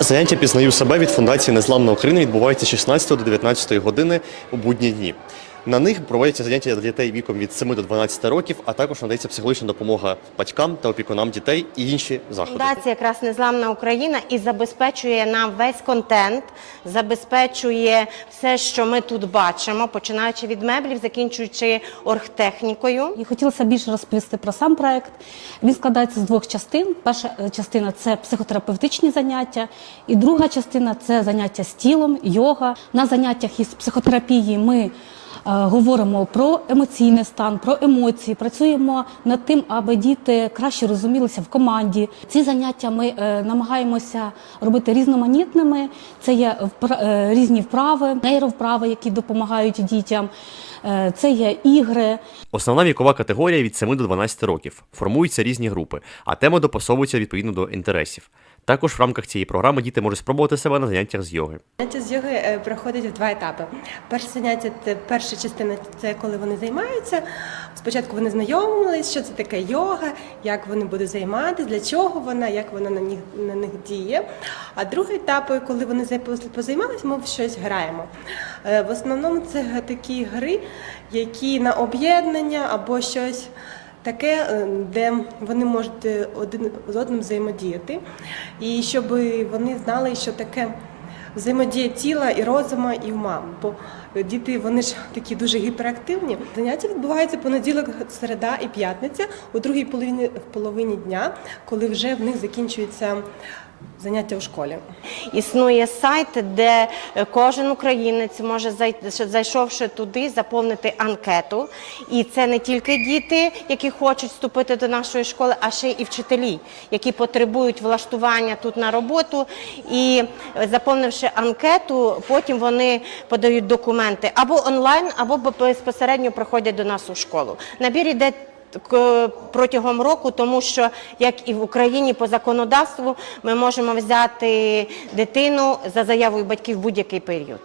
Заняття пізнаю себе від фундації Незламна Україна відбувається з 16 до 19 години у будні дні. На них проводяться заняття для дітей віком від 7 до 12 років, а також надається психологічна допомога батькам та опікунам дітей і інші заходи. Фундація якраз незламна Україна і забезпечує нам весь контент, забезпечує все, що ми тут бачимо, починаючи від меблів, закінчуючи оргтехнікою. І хотілося більше розповісти про сам проект. Він складається з двох частин. Перша частина це психотерапевтичні заняття, і друга частина це заняття з тілом, йога. На заняттях із психотерапії ми говоримо про емоційний стан, про емоції, працюємо над тим, аби діти краще розумілися в команді. Ці заняття ми е, намагаємося робити різноманітними. Це є е, різні вправи, нейровправи, які допомагають дітям. Е, Це є ігри, Основна вікова категорія від 7 до 12 років. Формуються різні групи, а теми допасовуються відповідно до інтересів. Також в рамках цієї програми діти можуть спробувати себе на заняттях з йоги. Заняття з йоги е, проходить в два етапи. Перше заняття це перша частина це коли вони займаються. Спочатку вони знайомились, що це таке йога, як вони будуть займатися, для чого вона, як вона на них на них діє. А другий етап, коли вони за- позаймались, ми в щось граємо. Е, В основному це такі гри, які на об'єднання або щось. Таке, е, де вони можуть е, один з одним взаємодіяти, і щоб вони знали, що таке взаємодія тіла і розума і ума. Бо діти вони ж такі дуже гіперактивні. Заняття відбуваються понеділок, середа і п'ятниця у другій половині в половині дня, коли вже в них закінчується заняття у школі. Існує сайт, де е, кожен українець може зай- зайшовши туди, заповнити анкету. І це не тільки діти, які хочуть вступити до нашої школи, а ще і вчителі, які потребують влаштування тут на роботу. І е, заповнивши анкету, потім вони подають документи або онлайн, або безпосередньо приходять до нас у школу. Набір іде протягом року, тому що як і в Україні по законодавству ми можемо взяти дитину за заявою батьків в будь-який період.